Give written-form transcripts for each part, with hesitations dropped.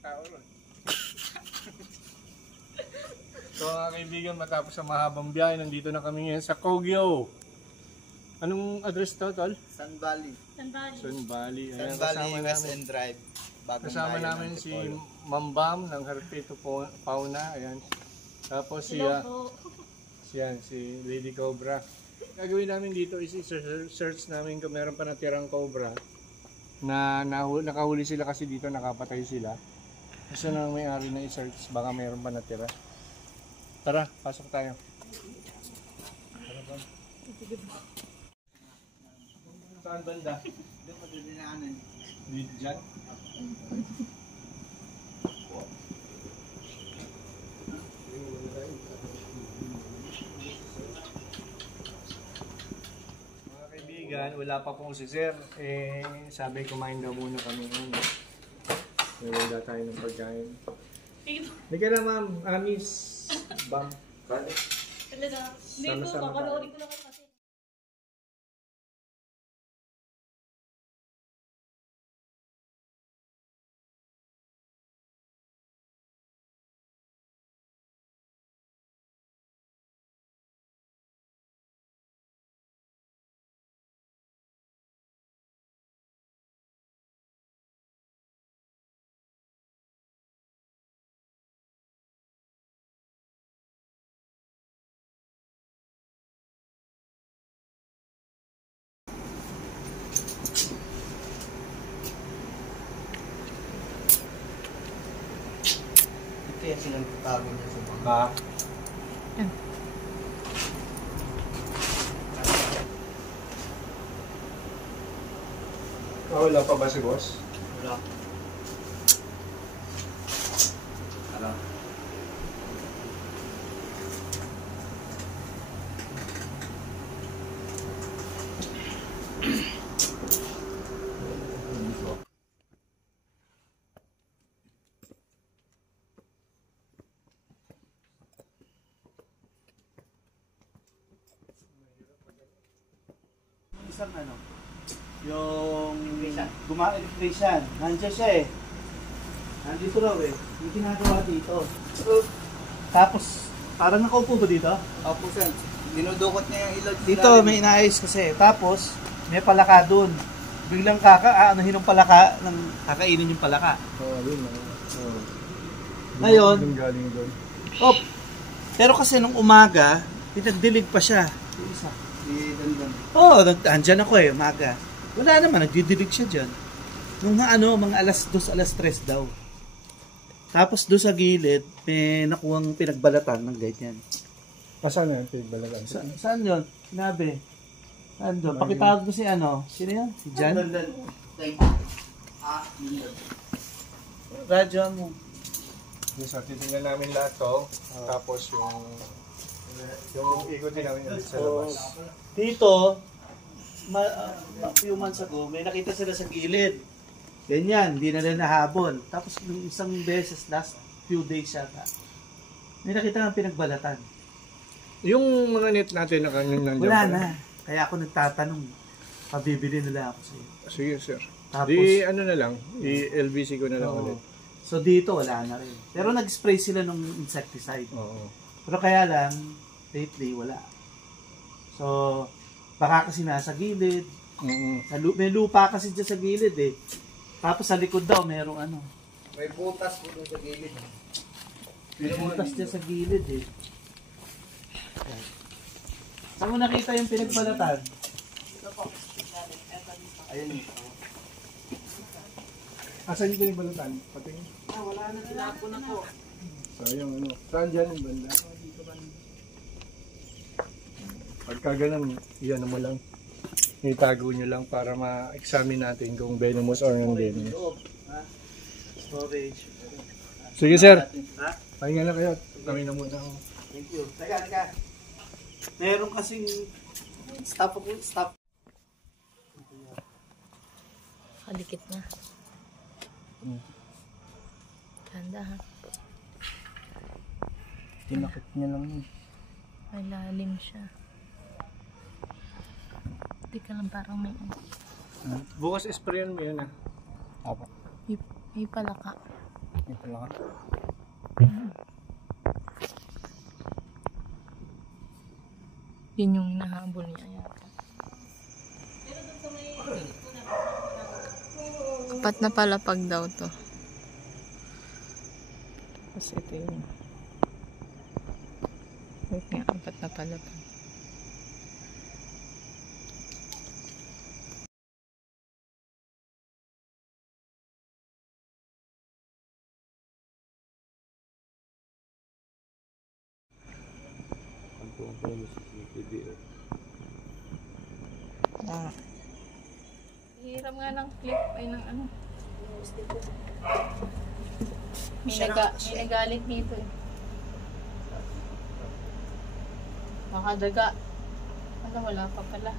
tao ron. So mga kaibigan, matapos ang mahabang biyahe, nandito na kami ngayon sa Kogyo. Anong address to, Tol? Sun Valley. Sun Valley. Sun Valley West End Drive. Kasama namin si Mambam ng Harpeto Fauna. Ayan. Tapos si Lady Cobra. Gagawin namin dito is search namin kung meron pa natirang cobra na nakahuli sila kasi dito nakapatay sila. Gusto na may-ari na i-search, baka meron pa natira. Tara, pasok tayo. Saan banda? Doon madudinaanan. Dyan? Mga kaibigan, wala pa pong si Sir. Sabi kumain daw muna kami ngayon. Wala tayo ng pagkain. Hindi ka na ma'am, Miss Bam. Talaga. Hindi ko, kakaloorin ko lang kasi. Kaya silang tago niya sa mga. Ha? Wala pa ba si boss? Wala. Wala. Isang ano, yung electrician, nandiyan siya eh. Nandito raw eh, yung ginagawa dito. Tapos, parang nakaupo ba dito? Opo sir, dinudukot niya yung ilog. Dito may inaayos kasi, tapos may palaka dun. Biglang aanahin ng palaka, kakainin yung palaka. Oo, yun. Ngayon, galing doon. Pero kasi nung umaga, pinagdilig pa siya. Isa. Oo, andyan ako eh, umaga. Wala naman, nagdidilig siya dyan. Nung mga alas 2, alas 3 daw. Tapos doon sa gilid, may nakuhang pinagbalatan ng ganyan. Saan na yung pinagbalagan? Saan yun? Sinabi. Saan doon? Pakitawag mo si sino yun? Si Jan? Radyo mo. So, titingnan namin lahat to. Tapos yung ikotin namin ulit sa labas. Dito, a few months ago, may nakita sila sa gilid. Ganyan, hindi na nahabol. Tapos yung isang beses, last few days yata, may nakita ng pinagbalatan. Yung mga net natin na kanyang nandiyan. Wala na. Kaya ako nagtatanong, pabibili nila ako sa'yo. Sige sir. Tapos, na lang, i-LBC ko na lang ulit. So dito, wala na rin. Pero nag-spray sila ng insecticide. Oo. Pero kaya lang, lately, wala. So, baka kasi nasa gilid. May lupa kasi dyan sa gilid eh. Tapos sa likod daw, merong May butas po doon sa gilid. may butas dyan sa gilid eh. Saan mo nakita yung pinagbalatan? Ayun. Asan yung balatan? Patingin. Wala na, tinapo na po. Sayang Saan dyan yung banda? Pagka ganun, iyan mo lang. Itago nyo lang para ma-examine natin kung venomous or non-venomous. Storage. Sige sir. Ha? Pahinga lang kayo. Kami na muna ako. Thank you. Teka. Meron kasing stop. Kalikit na. Ganda ha. Tinakit niya lang yun. May lalim siya. Hindi ka lang parang may Bukas sprayan mo yun Apo. may palaka. Ito lang. Yun yung hinahabol niya yata. Apat na palapag daw to. Tapos ito yun. Wait nga, apat na palapag. Ah. Hiram nga ng clip ay ng ano. May nagalit dito eh. Makadaga. Ano, wala pa pala.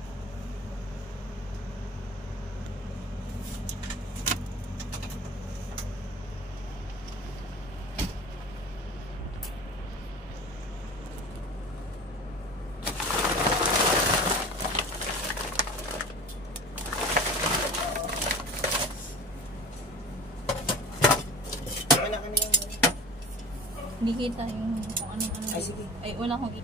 Hindi kita yung kung ano. Ay, sige. Ay, wala akong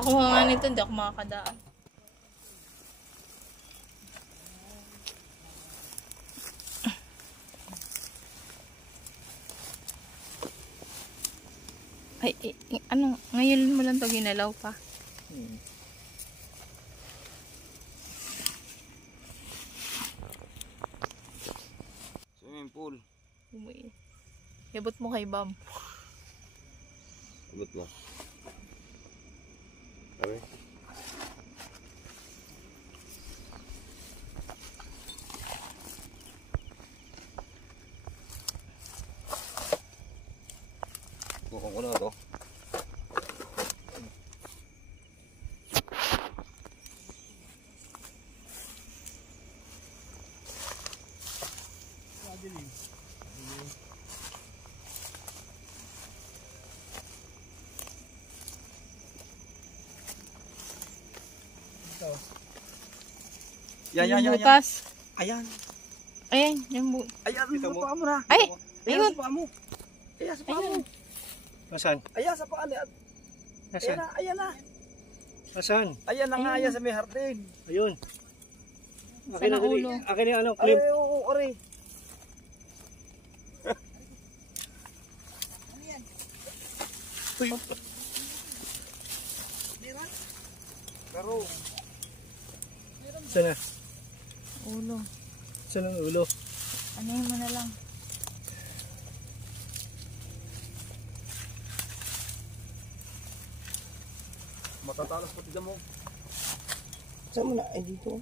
Pakuha nga nito, hindi ako makakadaan. Ay, ano, ngayon mo lang to ginalaw pa. Swimming pool. Yabot mo kay Bam. Abot mo. Sabi? Bukong ko na ito. Yung butas. Ayan. Ayan, yung Ayan, sa paa mo na. Ay! Ayan, Ayun! sa paa mo. Ayan, sa paa mo. Nasaan? Ayan, sa paa niya. Ayan Nasaan? na, ayan na. Nasaan? Ayan na nga, ayan sa may hardin. Ayun. Saan ang ulo? Akin yung ano, Ay, clip. oo, ori. Pero, Saan na? Ulo. Saan ang ulo? Ano mo na lang. matatalas pati damo. Saan mo na? Ay, dito.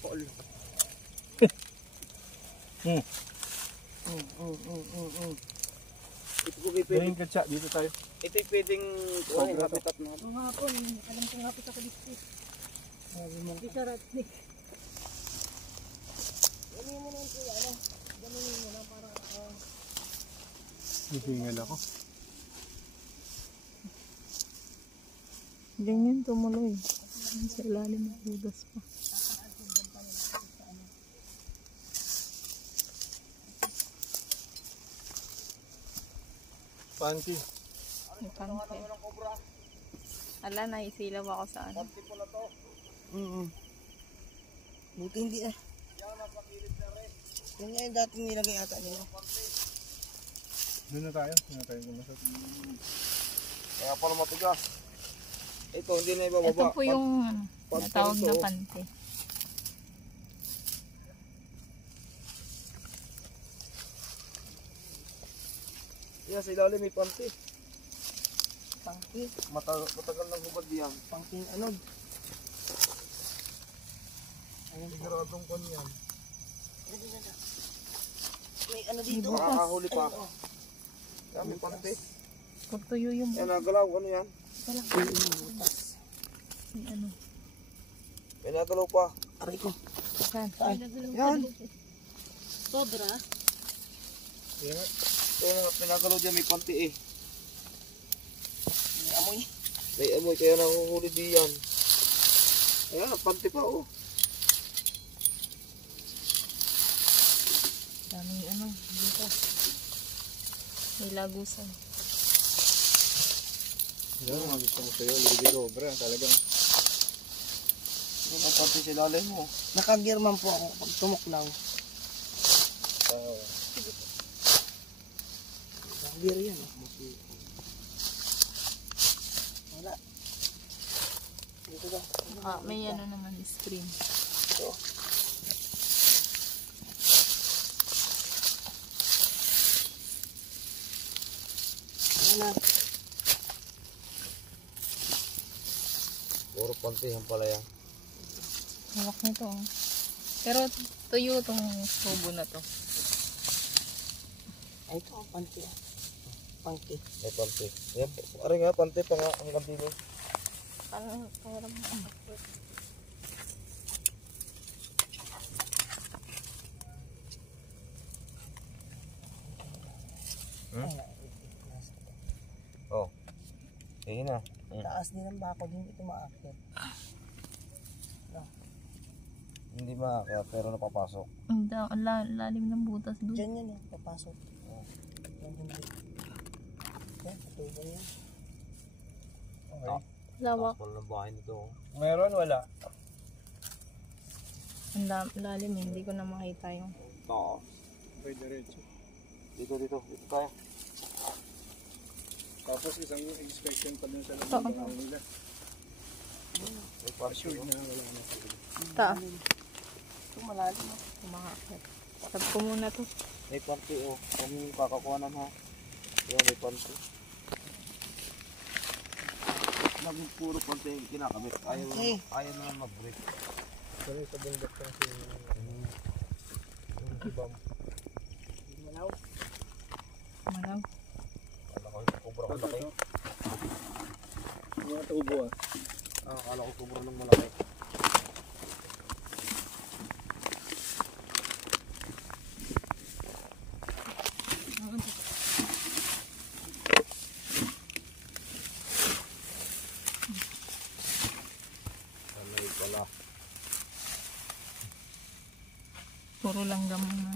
Paul. Ito po kayo Galing katsa, dito tayo. ito yung pwedeng kuhain, habitat na. Oo nga po, alam ko nga po sa kulit. Hindi ka ratnik. Hihingal ako. Ganyan tumuloy. Sa ilalim ng hudas pa. Panty. May pante. Ala, naisilaw ako sa ano. Buti hindi eh. Yan nga yung dating nilagay ata nila. Doon na tayo. Doon na tayo gumasot. Kaya pala matigas. Ito, hindi na ibababa. Ito po yung ano, natawag na pante. Yan sa ilalim may panty. Pangki. Matagal nang hubad yan. Pangking anod. Siguradong kon yan. May ano dito. Makakahuli pa. Yan may panty. Kung tuyo yung Yan nagalaw. Ano yan? may ano. May nagalaw pa. Aray ko. Saan? Yan. Sobra. Yan. May nagalaw dyan. May panty eh. May amoy. May amoy kaya nanguhuli diyan. Ayan, panty pa oh. Daming ano dito. May lagusan. Yan, mga gusto mo sa'yo. Lady Cobra. Talagang. Yan ang panty sa ilalim mo. Nakagearman po ako pag tumuklaw. Gear yan. Wala. Dito ba? Ah, may ano naman screen. Wala. Puro panty ang pala yan. Hawak nito oh. Pero tuyo tong tubo na to. Ay, ito ang panty. Panty. May panty. Yan, aray nga, panty pa nga hanggang dito. Parang Oh. Sige na. Taas din ang bakod, hindi ito maakit. Hindi makakaya pero napapasok. lalim ng butas doon. Diyan yan, papasok. Yan yung dito. Yan, patubo yan. Okay. Lawak. Tapos ng bahay nito. Meron, wala. Ang lalim, hindi ko na makita yung Oo. Okay, diretso. Dito tayo. Tapos isang inspection pa dun sa Oo. loob ng nila. May panty. Assured na wala na. taas. Ito malalim. Kumakakit. Sab ko muna to. May panty oh. Kung kakakuhanan ha. Yan, may panty. Laging puro panty yung kinakabit. Ayaw naman mag-break. Pero sa bundok kasi yung ibang. Malaw. Akala ko yung kubra ng malaki. Mga tubo ah. Akala ko kubra ng malaki. Alay pala. Puro langgam na.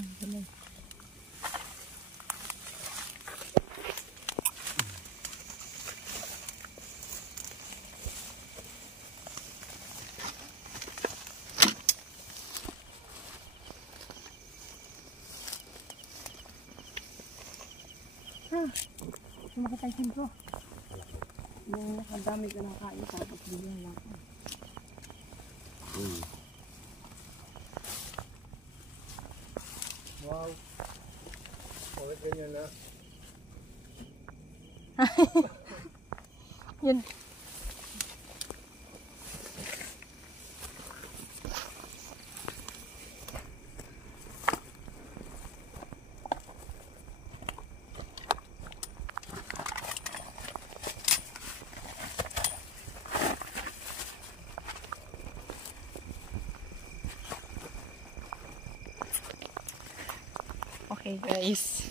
Makataysin ko. Yung nakadami ka ng kain, tapos bigyan lang. Wow. Bakit ganyan na? Yun. Okay guys.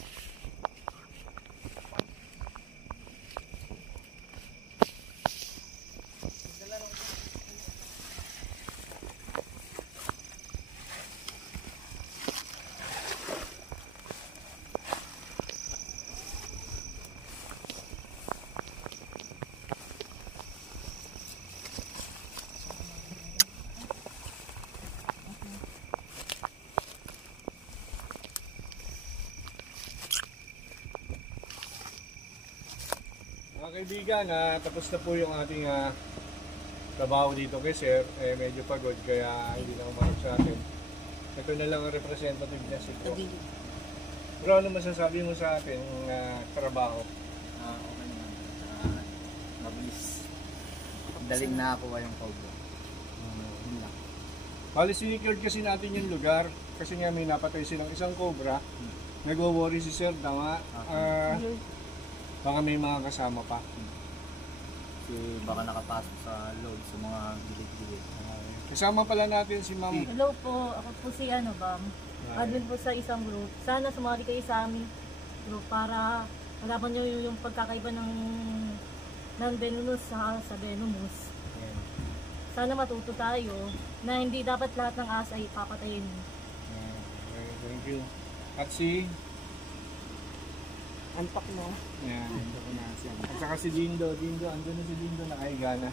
Mga kaibigan, tapos na po yung ating trabaho dito kay Sir. Medyo pagod kaya hindi na umarap sa atin. Ito na lang ang representative niya si po. Bro, ano masasabi mo sa ating trabaho? Okay naman. Mabilis. Daling nakakuha yung cobra. Yun lang. Bali, sinecured kasi natin yung lugar kasi nga may napatay silang isang cobra. Nagwo-worry si Sir, tama? Baka may mga kasama pa. Kasi baka nakapasok sa load sa mga gilid-gilid. Kasama pala natin si Ma'am. Hello po, ako po si Bam. Admin po sa isang group. Sana sumali kayo sa aming group para malaman nyo yung pagkakaiba ng venomous sa venomous. Sana matuto tayo na hindi dapat lahat ng asa ay papatayin. Okay, thank you. At si... Anpak mo. Yan, ito ko na siya. At saka si Dindo. Dindo, andun na si Dindo, nakahiga na.